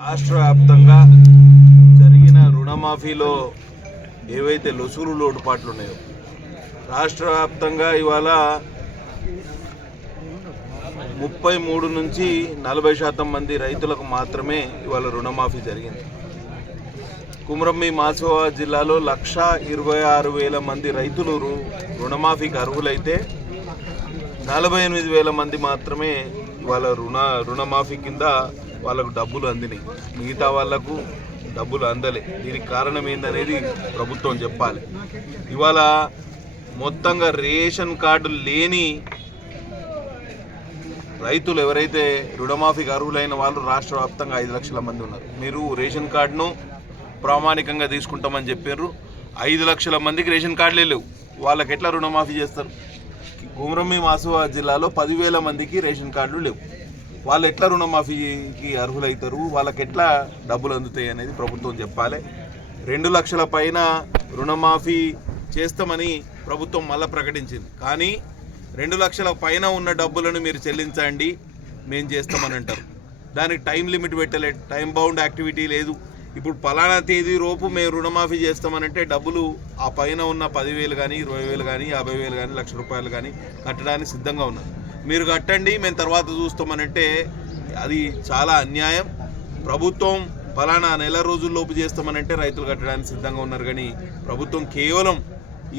రాష్ట్ర వ్యాప్తంగా జరిగిన రుణమాఫీలో ఏవైతే లొసుగులు లోటుపాట్లు ఉన్నాయో రాష్ట్ర వ్యాప్తంగా ఇవాళ ముప్పై మూడు నుంచి నలభై శాతం మంది రైతులకు మాత్రమే ఇవాళ రుణమాఫీ జరిగింది. కుమ్రంబి మాసోవా జిల్లాలో లక్ష ఇరవై ఆరు వేల మంది రైతులు రు- రుణమాఫీకి అర్హులైతే నలభై ఎనిమిది వేల మంది మాత్రమే ఇవాళ రుణ రుణమాఫీ కింద వాళ్ళకు డబ్బులు అందినాయి. మిగతా వాళ్ళకు డబ్బులు అందలే. దీనికి కారణం ఏందనేది ప్రభుత్వం చెప్పాలి. ఇవాళ మొత్తంగా రేషన్ కార్డు లేని రైతులు ఎవరైతే రుణమాఫీకి అర్హులైన వాళ్ళు రాష్ట్ర వ్యాప్తంగా ఐదు లక్షల మంది ఉన్నారు. మీరు రేషన్ కార్డును ప్రామాణికంగా తీసుకుంటామని చెప్పారు. ఐదు లక్షల మందికి రేషన్ కార్డులే లేవు. వాళ్ళకి ఎట్లా రుణమాఫీ చేస్తారు? గుమరమ్మి మాసువా జిల్లాలో పదివేల మందికి రేషన్ కార్డులు లేవు. వాళ్ళు ఎట్లా రుణమాఫీకి అర్హులవుతారు వాళ్ళకి ఎట్లా డబ్బులు అందుతాయి అనేది ప్రభుత్వం చెప్పాలి. రెండు లక్షల పైన రుణమాఫీ చేస్తామని ప్రభుత్వం మళ్ళీ ప్రకటించింది. కానీ రెండు లక్షల పైన ఉన్న డబ్బులను మీరు చెల్లించండి మేము చేస్తామని అంటారు. దానికి టైం లిమిట్ పెట్టలేదు టైం బౌండ్ యాక్టివిటీ లేదు. ఇప్పుడు పలానా తేదీ లోపు మేము రుణమాఫీ చేస్తామనంటే డబ్బులు ఆ పైన ఉన్న పదివేలు కానీ ఇరవై వేలు కానీ యాభై వేలు కానీ లక్ష రూపాయలు కానీ కట్టడానికి సిద్ధంగా ఉన్నారు. మీరు కట్టండి మేము తర్వాత చూస్తామనంటే అది చాలా అన్యాయం. ప్రభుత్వం ఫలానా నెల రోజుల్లోపు చేస్తామనంటే రైతులు కట్టడానికి సిద్ధంగా ఉన్నారు. కానీ ప్రభుత్వం కేవలం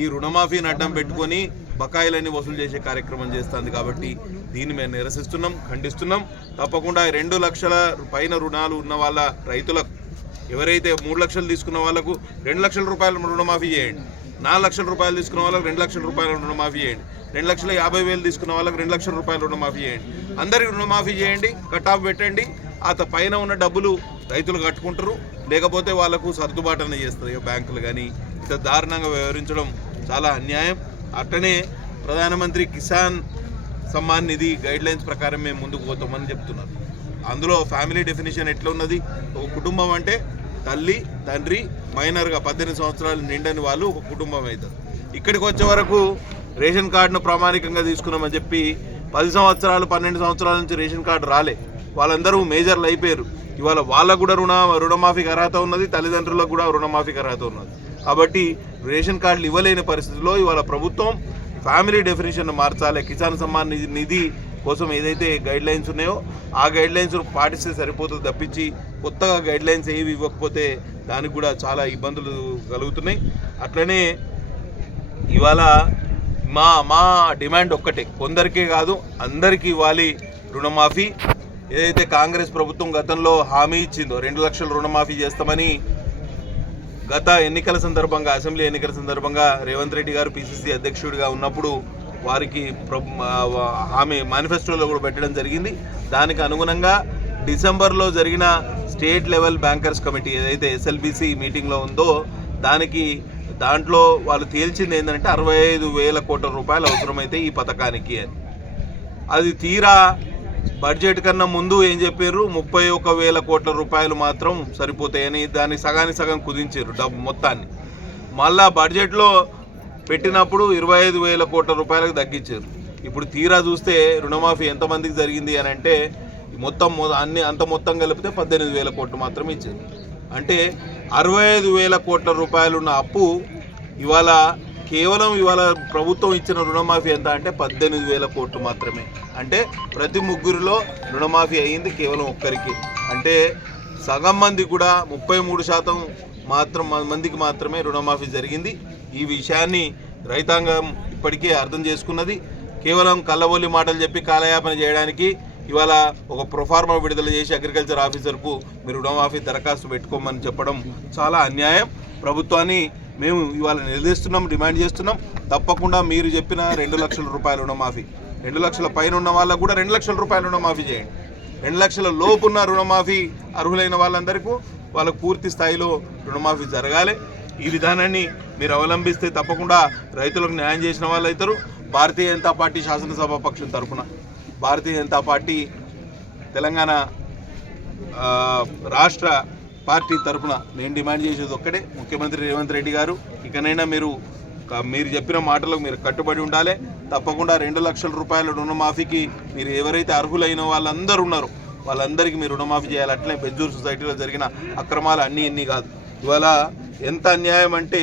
ఈ రుణమాఫీని అడ్డం పెట్టుకొని బకాయిలన్నీ వసూలు చేసే కార్యక్రమం చేస్తుంది కాబట్టి దీన్ని మేము నిరసిస్తున్నాం ఖండిస్తున్నాం. తప్పకుండా ఈ రెండు లక్షల పైన రుణాలు ఉన్న వాళ్ళ రైతులకు ఎవరైతే మూడు లక్షలు తీసుకున్న వాళ్ళకు రెండు లక్షల రూపాయల రుణమాఫీ చేయండి. నాలుగు లక్షల రూపాయలు తీసుకున్న వాళ్ళకి రెండు లక్షల రూపాయలు రుణమాఫీ చేయండి. రెండు లక్షల యాభై వేలు తీసుకున్న వాళ్ళకి రెండు లక్షల రూపాయలు రుణమాఫీ చేయండి. అందరికి రుణమాఫీ చేయండి కట్ ఆఫ్ పెట్టండి. ఆ పైన ఉన్న డబ్బులు రైతులు కట్టుకుంటారు. లేకపోతే వాళ్ళకు సర్దుబాటు అనేది చేస్తుంది బ్యాంకులు కానీ ఇంత దారుణంగా వ్యవహరించడం చాలా అన్యాయం. అట్టనే ప్రధానమంత్రి కిసాన్ సమ్మాన్ నిధి గైడ్ లైన్స్ ప్రకారం మేము ముందుకు పోతామని చెప్తున్నారు. అందులో ఫ్యామిలీ డెఫినేషన్ ఎట్లా ఉన్నది ఒక కుటుంబం అంటే తల్లి తండ్రి మైనర్గా పద్దెనిమిది సంవత్సరాలు నిండని వాళ్ళు ఒక కుటుంబం అవుతారు. ఇక్కడికి వచ్చే వరకు రేషన్ కార్డును ప్రామాణికంగా తీసుకున్నామని చెప్పి పది సంవత్సరాలు పన్నెండు సంవత్సరాల నుంచి రేషన్ కార్డు రాలే. వాళ్ళందరూ మేజర్లు అయిపోయారు. ఇవాళ వాళ్ళకు కూడా రుణ రుణమాఫీకి అర్హత ఉన్నది తల్లిదండ్రులకు కూడా రుణమాఫీకి అర్హత ఉన్నది. కాబట్టి రేషన్ కార్డులు ఇవ్వలేని పరిస్థితిలో ఇవాళ ప్రభుత్వం ఫ్యామిలీ డెఫినేషన్ మార్చాలి. కిసాన్ సమ్మాన్ నిధి నిధి కోసం ఏదైతే గైడ్ లైన్స్ ఉన్నాయో ఆ గైడ్ లైన్స్ పాటిస్తే సరిపోతుంది తప్పించి కొత్తగా గైడ్ లైన్స్ ఏవి ఇవ్వకపోతే దానికి కూడా చాలా ఇబ్బందులు కలుగుతున్నాయి. అట్లనే ఇవాళ మా మా డిమాండ్ ఒక్కటే కొందరికే కాదు అందరికీ ఇవ్వాలి రుణమాఫీ. ఏదైతే కాంగ్రెస్ ప్రభుత్వం గతంలో హామీ ఇచ్చిందో రెండు లక్షల రుణమాఫీ చేస్తామని గత ఎన్నికల సందర్భంగా అసెంబ్లీ ఎన్నికల సందర్భంగా రేవంత్ రెడ్డి గారు పిసిసి అధ్యక్షుడిగా ఉన్నప్పుడు వారికి ఆమె మేనిఫెస్టోలో కూడా పెట్టడం జరిగింది. దానికి అనుగుణంగా డిసెంబర్లో జరిగిన స్టేట్ లెవెల్ బ్యాంకర్స్ కమిటీ ఏదైతే ఎస్ఎల్బిసి మీటింగ్లో ఉందో దానికి దాంట్లో వాళ్ళు తేల్చింది ఏంటంటే అరవై ఐదు వేల కోట్ల రూపాయలు అవసరమైతే ఈ పథకానికి అని. అది తీరా బడ్జెట్ కన్నా ముందు ఏం చెప్పారు? ముప్పై ఒక వేల కోట్ల రూపాయలు మాత్రం సరిపోతాయని దాన్ని సగానికి సగం కుదించారు డబ్బు మొత్తాన్ని. మళ్ళా బడ్జెట్లో పెట్టినప్పుడు ఇరవై ఐదు వేల కోట్ల రూపాయలకు తగ్గించారు. ఇప్పుడు తీరా చూస్తే రుణమాఫీ ఎంతమందికి జరిగింది అని అంటే మొత్తం మొ- అన్ని అంత మొత్తం కలిపితే పద్దెనిమిది వేల కోట్లు మాత్రమే ఇచ్చారు. అంటే అరవై ఐదు వేల కోట్ల రూపాయలు ఉన్న అప్పు ఇవాళ కేవలం ఇవాళ ప్రభుత్వం ఇచ్చిన రుణమాఫీ ఎంత అంటే పద్దెనిమిది వేల కోట్లు మాత్రమే. అంటే ప్రతి ముగ్గురిలో రుణమాఫీ అయ్యింది కేవలం ఒక్కరికి. అంటే సగం మంది కూడా ముప్పై మూడు శాతం మాత్రం మందికి మాత్రమే రుణమాఫీ జరిగింది. ఈ విషయాన్ని రైతాంగం ఇప్పటికే అర్థం చేసుకున్నది. కేవలం కళ్ళబొల్లి మాటలు చెప్పి కాలయాపన చేయడానికి ఇవాళ ఒక ప్రొఫార్మా విడుదల చేసి అగ్రికల్చర్ ఆఫీసర్కు మీరు రుణమాఫీ దరఖాస్తు పెట్టుకోమని చెప్పడం చాలా అన్యాయం. ప్రభుత్వాన్ని మేము ఇవాళ నిలదీస్తున్నాం డిమాండ్ చేస్తున్నాం. తప్పకుండా మీరు చెప్పిన రెండు లక్షల రూపాయల రుణమాఫీ. రెండు లక్షల పైన ఉన్న వాళ్ళకు కూడా రెండు లక్షల రూపాయల రుణమాఫీ చేయండి. రెండు లక్షల లోపున్న రుణమాఫీ అర్హులైన వాళ్ళందరికీ వాళ్ళకు పూర్తి స్థాయిలో రుణమాఫీ జరగాలి. ఈ విధానాన్ని మీరు అవలంబిస్తే తప్పకుండా రైతులకు న్యాయం చేసిన వాళ్ళు అవుతారు. భారతీయ జనతా పార్టీ శాసనసభ పక్షం తరఫున భారతీయ జనతా పార్టీ తెలంగాణ రాష్ట్ర పార్టీ తరఫున నేను డిమాండ్ చేసేది ఒక్కటే ముఖ్యమంత్రి రేవంత్ రెడ్డి గారు. ఇకనైనా మీరు మీరు చెప్పిన మాటలకు మీరు కట్టుబడి ఉండాలి. తప్పకుండా రెండు లక్షల రూపాయల రుణమాఫీకి మీరు ఎవరైతే అర్హులైన వాళ్ళందరూ ఉన్నారో వాళ్ళందరికీ మీరు రుణమాఫీ చేయాలి. అట్లనే బెజ్జూర్ సొసైటీలో జరిగిన అక్రమాలు అన్నీ ఇన్ని కాదు. ఇవాళ ఎంత అన్యాయం అంటే